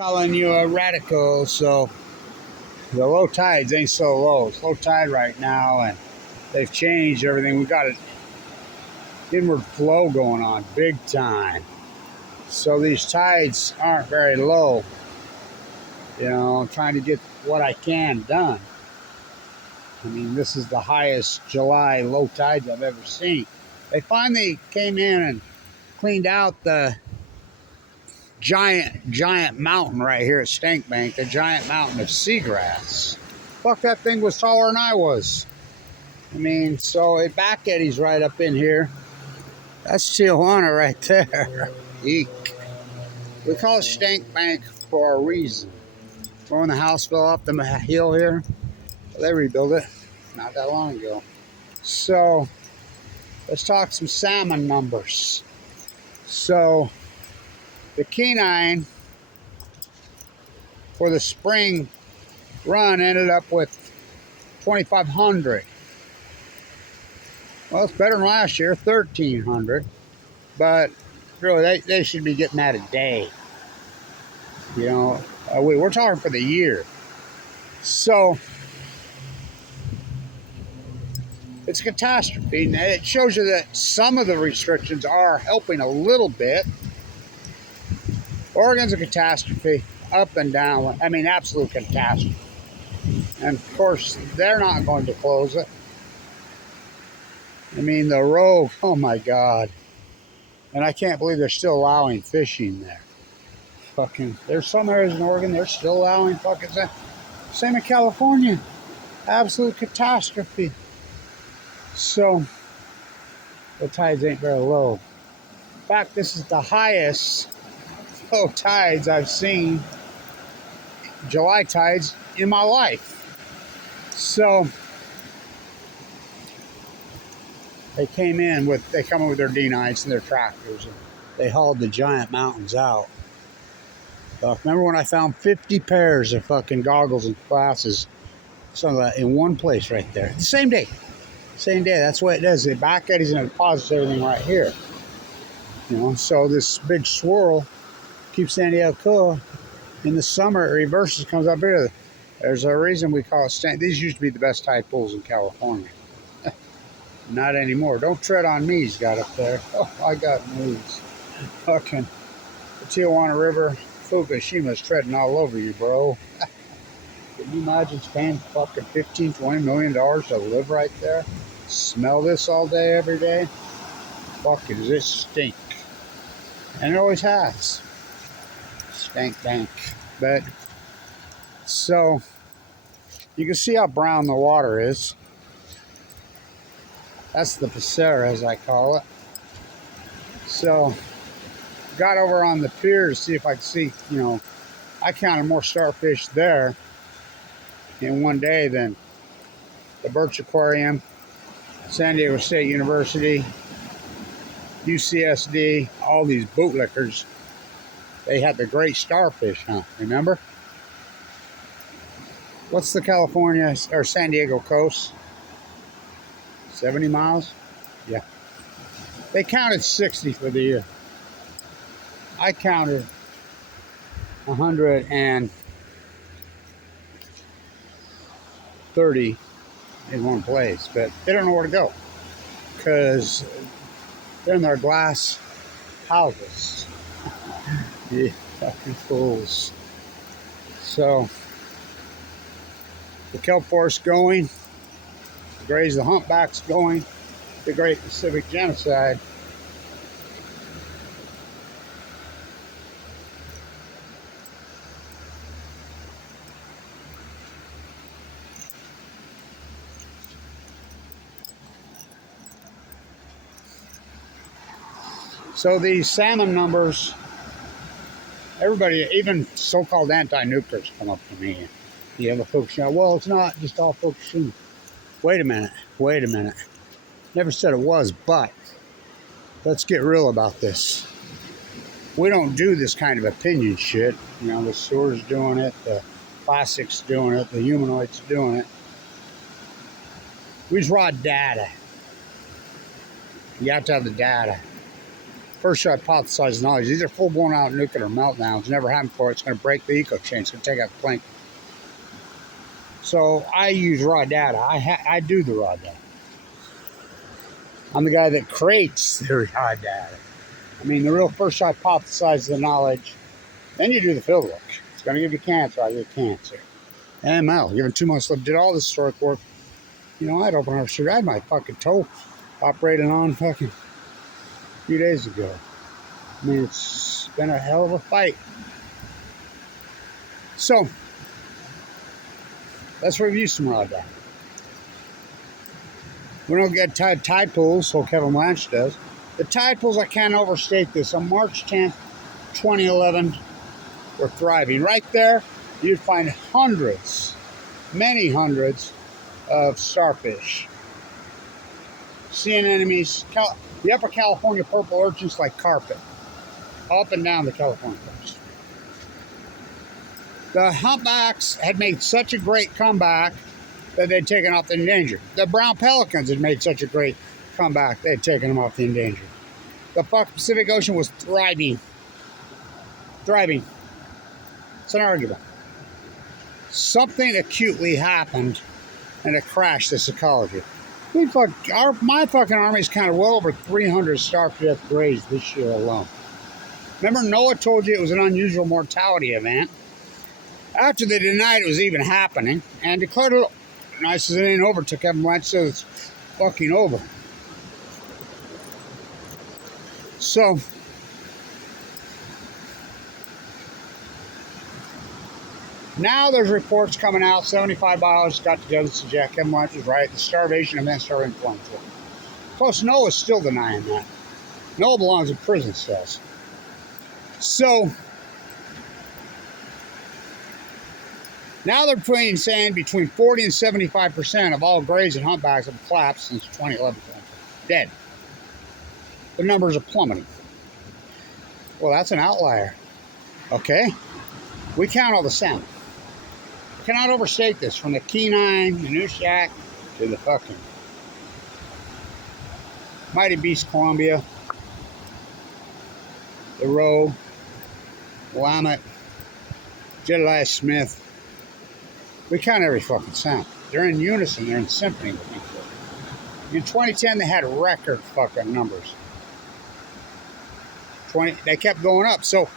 calling you a radical, so the low tides ain't so low. It's low tide right now, and they've changed everything. We got an inward flow going on big time. So these tides aren't very low. You know, I'm trying to get what I can done. I mean, this is the highest July low tides I've ever seen. They finally came in and cleaned out the giant mountain right here at Stank Bank, the giant mountain of seagrass. Fuck, that thing was taller than I was. I mean, so it back eddies right up in here. That's Tijuana right there. Eek. We call it Stank Bank for a reason. When the house fell off the hill here, they rebuilt it not that long ago. So let's talk some salmon numbers. So the Kenine for the spring run ended up with 2,500. Well, it's better than last year, 1,300. But really, they should be getting that a day. You know, we're talking for the year. So it's a catastrophe. And it shows you that some of the restrictions are helping a little bit. Oregon's a catastrophe, up and down. I mean, absolute catastrophe. And of course, they're not going to close it. I mean, the Rogue, oh my God. And I can't believe they're still allowing fishing there. Fucking, there's some areas in Oregon, they're still allowing fucking, same in California. Absolute catastrophe. So, the tides ain't very low. In fact, this is the highest low tides I've seen, July tides, in my life. So, they come in with their D9s and their tractors, and they hauled the giant mountains out. Remember when I found 50 pairs of fucking goggles and glasses, some of that in one place right there, the same day. Same day. That's what it does. It back eddies and it deposits everything right here. You know, so this big swirl keeps San Diego cool. In the summer, it reverses, comes up here. There's a reason we call it these used to be the best tide pools in California. Not anymore. Don't tread on me, he's got up there. Oh, I got news. Fucking the Tijuana River, Fukushima's treading all over you, bro. Can you imagine spending fucking $15-20 million to live right there? Smell this all day, every day? Fuck it, does it stink? And it always has. Stank bank. But, so, you can see how brown the water is. That's the Pacera, as I call it. So, got over on the pier to see if I could see, you know, I counted more starfish there in one day than the Birch Aquarium, San Diego State University, UCSD, all these bootlickers. They had the great starfish hunt, remember? What's the California or San Diego coast? 70 miles? Yeah. They counted 60 for the year. I counted 130 in one place, but they don't know where to go because they're in their glass houses. You fucking fools. So, the kelp forest going, the grays, the humpbacks going, the Great Pacific Genocide. So these salmon numbers, everybody, even so-called anti-nuclears come up to me. You have a Fukushima. Well, it's not just all Fukushima. Wait a minute. Never said it was, but let's get real about this. We don't do this kind of opinion shit. You know, the sewer's doing it, the plastics doing it, the humanoids doing it. We just raw data. You have to have the data. first hypothesized knowledge. These are full blown out nuclear meltdowns. Never happened before. It's going to break the eco chain. It's going to take out the plankton. So I use raw data. I do the raw data. I'm the guy that creates the raw data. I mean, the real first hypothesize the knowledge. Then you do the field work. It's going to give you cancer. I get cancer. AML, given 2 months left, did all this historic work. You know, I'd open heart surgery. I had my fucking toe operated on fucking a few days ago. I mean, it's been a hell of a fight. So, let's review some raw data. We don't get tide pools, so Kevin Blanche does. The tide pools, I can't overstate this. On March 10th, 2011, we're thriving. Right there, you'd find hundreds, many hundreds of starfish. Sea anemones, the upper California purple urchins like carpet, up and down the California coast. The humpbacks had made such a great comeback that they'd taken off the endangered. The brown pelicans had made such a great comeback, they'd taken them off the endangered. The Pacific Ocean was thriving. Thriving. It's an argument. Something acutely happened and it crashed this ecology. My fucking army's counted well over 300 starfish death graves this year alone. Remember, NOAA told you it was an unusual mortality event. After they denied it was even happening and declared it, and I says it ain't over till Kevin Blanche says it's fucking over. So, now there's reports coming out, 75 biologists got together to suggest Kevin Blanche was right, the starvation events are influential. Of course, NOAA's still denying that. NOAA belongs in prison cells. So, now they're saying between 40 and 75% of all grays and humpbacks have collapsed since 2011. Dead. The numbers are plummeting. Well, that's an outlier. Okay? We count all the salmon. Cannot overstate this. From the Kenai, the Nooshak, to the fucking Mighty Beast Columbia, the Roe, Willamette, Jedediah Smith. We count every fucking salmon. They're in unison. They're in symphony with each other. In 2010, they had record fucking numbers. They kept going up. So,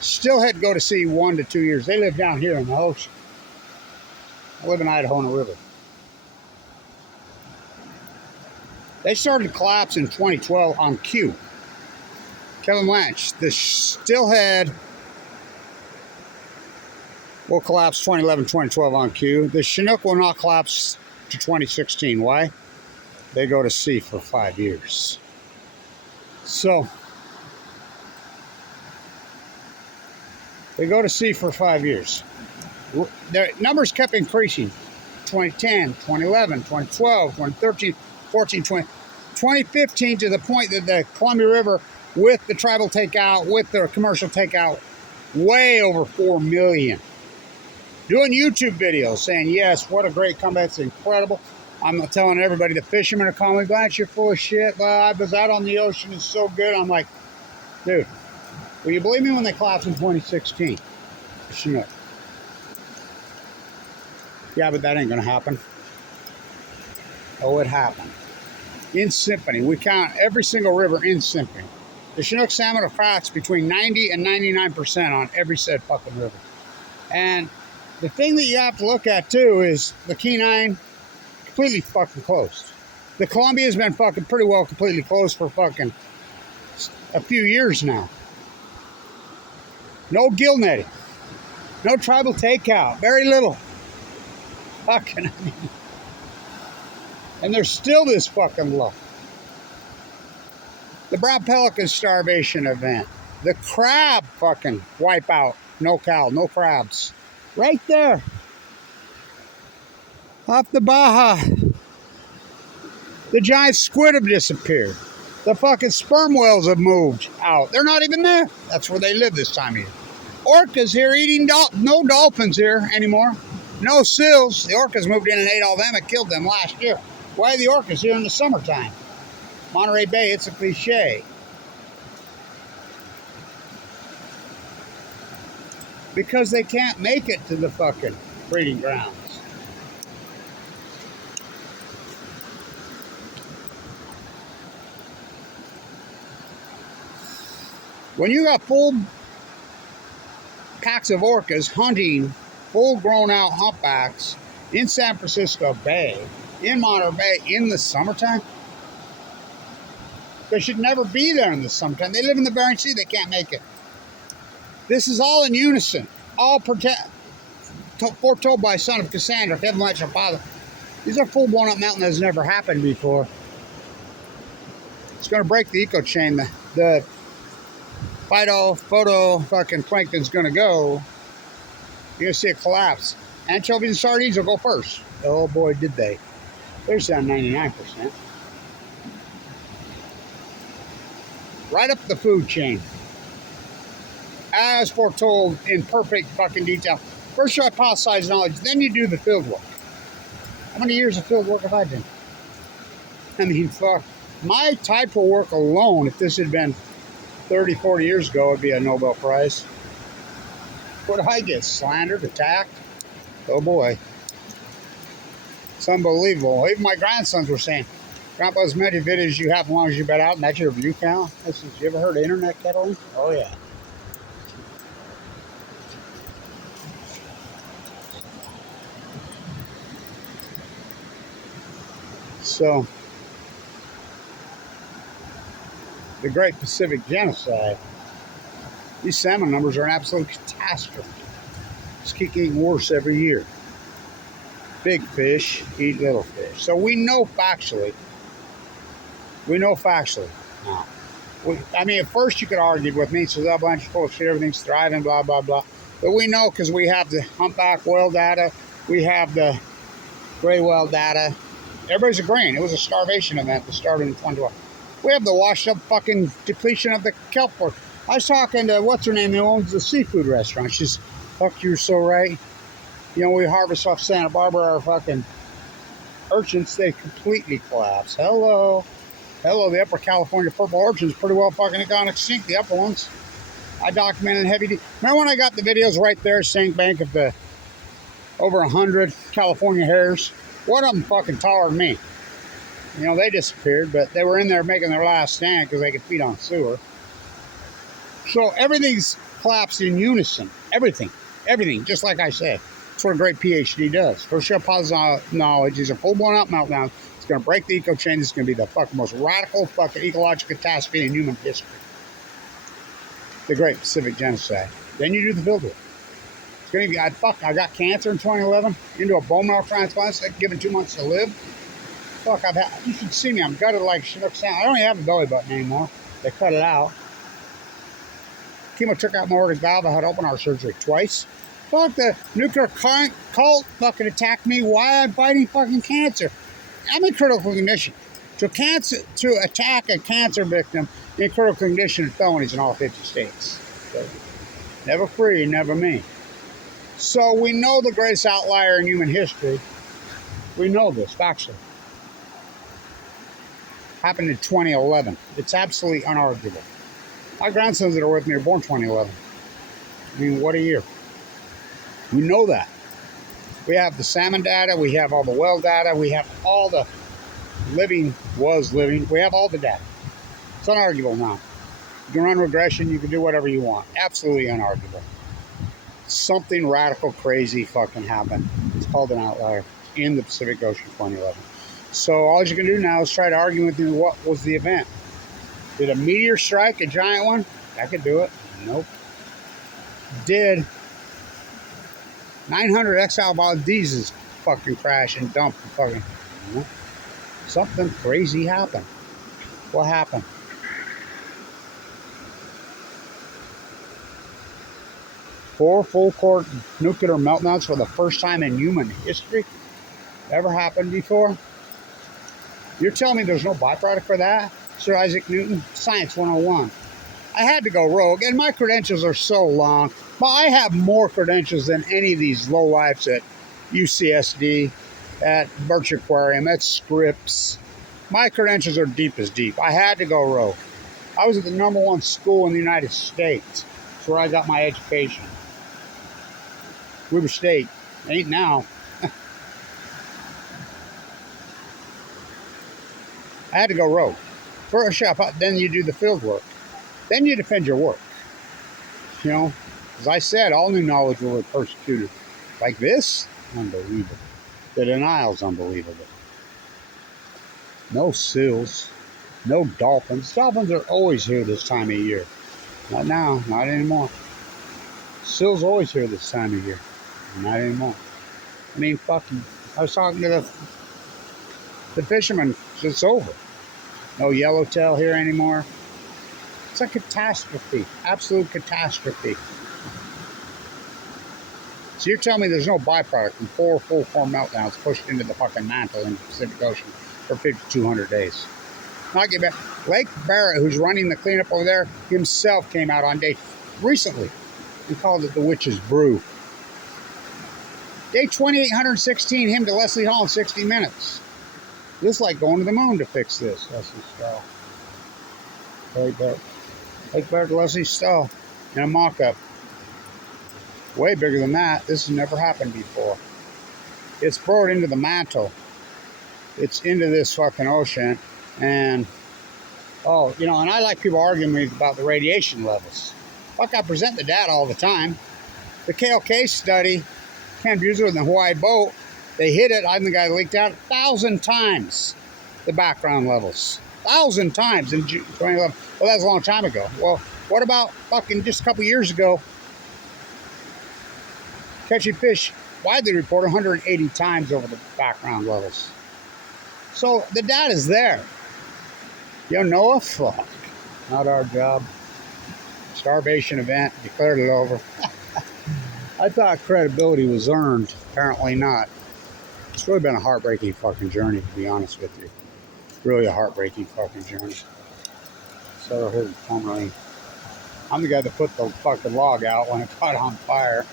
still had to go to sea 1 to 2 years. They live down here in the ocean. I live in Idaho on the river. They started to collapse in 2012 on cue. Kevin Blanche, the stillhead will collapse 2011, 2012 on cue. The Chinook will not collapse to 2016. Why? They go to sea for 5 years. So, they go to sea for 5 years. Their numbers kept increasing. 2010, 2011, 2012, 2013, 14, 20, 2015 to the point that the Columbia River, with the tribal takeout, with the commercial takeout, way over 4 million. Doing YouTube videos saying, yes, what a great comeback. It's incredible. I'm telling everybody, the fishermen are calling me, Blanche, you're full of shit. Well, I was out on the ocean. It's so good. I'm like, dude, will you believe me when they collapsed in 2016? Chinook. Yeah, but that ain't going to happen. Oh, it happened. In symphony. We count every single river in symphony. The Chinook salmon are cracked between 90 and 99% on every said fucking river. And the thing that you have to look at, too, is the Kenai completely fucking closed. The Columbia has been fucking pretty well completely closed for fucking a few years now. No gill netting. No tribal takeout. Very little. Fucking, I mean. And there's still this fucking low. The brown pelican starvation event. The crab fucking wipeout. No cow, no crabs. Right there. Off the Baja. The giant squid have disappeared. The fucking sperm whales have moved out. They're not even there. That's where they live this time of year. Orcas here eating no dolphins here anymore. No seals. The orcas moved in and ate all them and killed them last year. Why are the orcas here in the summertime? Monterey Bay, it's a cliche. because they can't make it to the fucking breeding grounds. When you got full packs of orcas hunting full grown out humpbacks in San Francisco Bay, in Monterey Bay in the summertime, they should never be there in the summertime. They live in the Bering Sea. They can't make it. This is all in unison, all foretold by son of Cassandra, Heaven lights her father. These are full blown up mountain that has never happened before. It's going to break the eco chain. The photo fucking plankton's going to go. You're going to see it collapse. Anchovies and sardines will go first. Oh boy, did they. They're down 99%. Right up the food chain. As foretold in perfect fucking detail. First you hypothesize knowledge, then you do the field work. How many years of field work have I done? I mean, fuck. My type of work alone, if this had been 30, 40 years ago, would be a Nobel Prize. What do I get? Slandered, attacked? Oh boy. It's unbelievable. Even my grandsons were saying, Grandpa, as many videos you have as long as you've been out, and that's your view count. I said, you ever heard of internet kettling? Oh yeah. So, the Great Pacific Genocide, these salmon numbers are an absolute catastrophe. It's getting worse every year. Big fish eat little fish. So we know factually now. I mean, at first you could argue with me, so that bunch full of shit, everything's thriving, blah, blah, blah. But we know because we have the humpback whale data, we have the gray whale data. Everybody's agreeing. It was a starvation event that started in 2012. We have the washed up fucking depletion of the kelp forest. I was talking to what's her name who owns the seafood restaurant. She's, fuck, you're so right. You know, we harvest off Santa Barbara our fucking urchins, they completely collapse. Hello, the upper California purple urchins pretty well fucking gone extinct, the upper ones. I documented heavy. Remember when I got the videos right there, Sink Bank of the over 100 California hares? One of them fucking taller than me. You know, they disappeared, but they were in there making their last stand because they could feed on sewer. So everything's collapsed in unison. Everything, just like I said. That's what a great PhD does. First you have positive knowledge. Is a full-blown out meltdown. It's going to break the eco chain. It's going to be the fucking most radical fucking ecological catastrophe in human history. The Great Pacific Genocide. Then you do the field work. It's going to be, I got cancer in 2011, into a bone marrow transplant, given 2 months to live. Fuck, you should see me. I'm gutted like Chinook Sound. I don't even have a belly button anymore. They cut it out. Chemo took out my aortic valve. I had open heart surgery twice. Fuck, the nuclear cult fucking attacked me while I'm fighting fucking cancer. I'm in critical condition. To attack a cancer victim in critical condition is felonies in all 50 states. So, never free, never me. So we know the greatest outlier in human history. We know this, factually. Happened in 2011. It's absolutely unarguable. My grandsons that are with me were born 2011. I mean, what a year. We know that. We have the salmon data. We have all the well data. We have all the living. We have all the data. It's unarguable now. You can run regression. You can do whatever you want. Absolutely unarguable. Something radical, crazy fucking happened. It's called an outlier in the Pacific Ocean 2011. So all you can do now is try to argue with me what was the event. Did a meteor strike, a giant one? I could do it. Nope. Did 900 Exile Valdez's fucking crash and dump and fucking... Nope. Something crazy happened. What happened? Four full-core nuclear meltdowns for the first time in human history? Ever happened before? You're telling me there's no byproduct for that? Sir Isaac Newton, Science 101. I had to go rogue, and my credentials are so long. But I have more credentials than any of these lowlifes at UCSD, at Birch Aquarium, at Scripps. My credentials are deep as deep. I had to go rogue. I was at the #1 school in the United States. That's where I got my education. Weber State. Ain't now. I had to go rogue. First up, then you do the field work. Then you defend your work. You know, as I said, all new knowledge will be persecuted. Like this, unbelievable. The denial's unbelievable. No seals, no dolphins. Dolphins are always here this time of year. Not now, not anymore. Seals always here this time of year. Not anymore. I mean, fucking, I was talking to the fisherman. It's over. No yellowtail here anymore. It's a catastrophe. Absolute catastrophe. So you're telling me there's no byproduct from 4 full-form meltdowns pushed into the fucking mantle in the Pacific Ocean for 5,200 days. Not get back. Lake Barrett, who's running the cleanup over there, himself came out on day recently and called it the witch's brew. Day 2816, him to Leslie Hall in 60 minutes. This is like going to the moon to fix this. Leslie Stahl. Lake Barrett to Leslie Stahl in a mock-up. Way bigger than that. This has never happened before. It's burrowed into the mantle. It's into this fucking ocean. And, oh, you know, and I like people arguing with me about the radiation levels. Fuck, I present the data all the time. The KLK study, Ken Buser in the Hawaii boat, they hit it. I'm the guy that leaked out 1,000 times the background levels. 1,000 times in 2011. Well, that was a long time ago. Well, what about fucking just a couple years ago? Catching fish widely reported 180 times over the background levels. So the data's there. You know, fuck. Not our job. Starvation event. Declared it over. I thought credibility was earned. Apparently not. It's really been a heartbreaking fucking journey, to be honest with you. Really a heartbreaking fucking journey. So here's the tourmaline. I'm the guy that put the fucking log out when it caught on fire.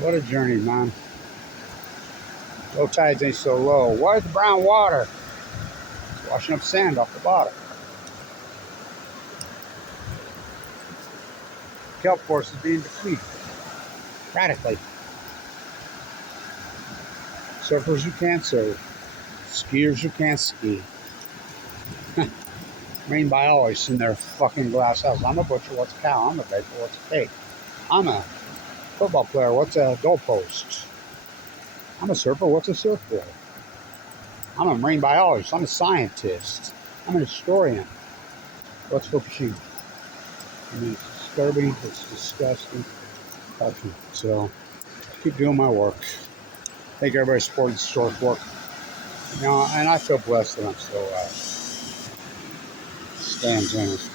What a journey, man. Low tides ain't so low. Where's the brown water? It's washing up sand off the bottom. Kelp force is being depleted radically. Surfers who can't surf. Skiers who can't ski. Marine biologists in their fucking glass house. I'm a butcher, what's a cow? I'm a baker, what's a pig? I'm a football player, what's a goalpost? I'm a surfer, what's a surfboard? I'm a marine biologist, I'm a scientist. I'm an historian. What's Fukushima? I mean, it's disturbing, it's disgusting. So, keep doing my work. Thank everybody for supporting the store's work. You know, and I feel blessed that I'm still alive. Stands in it.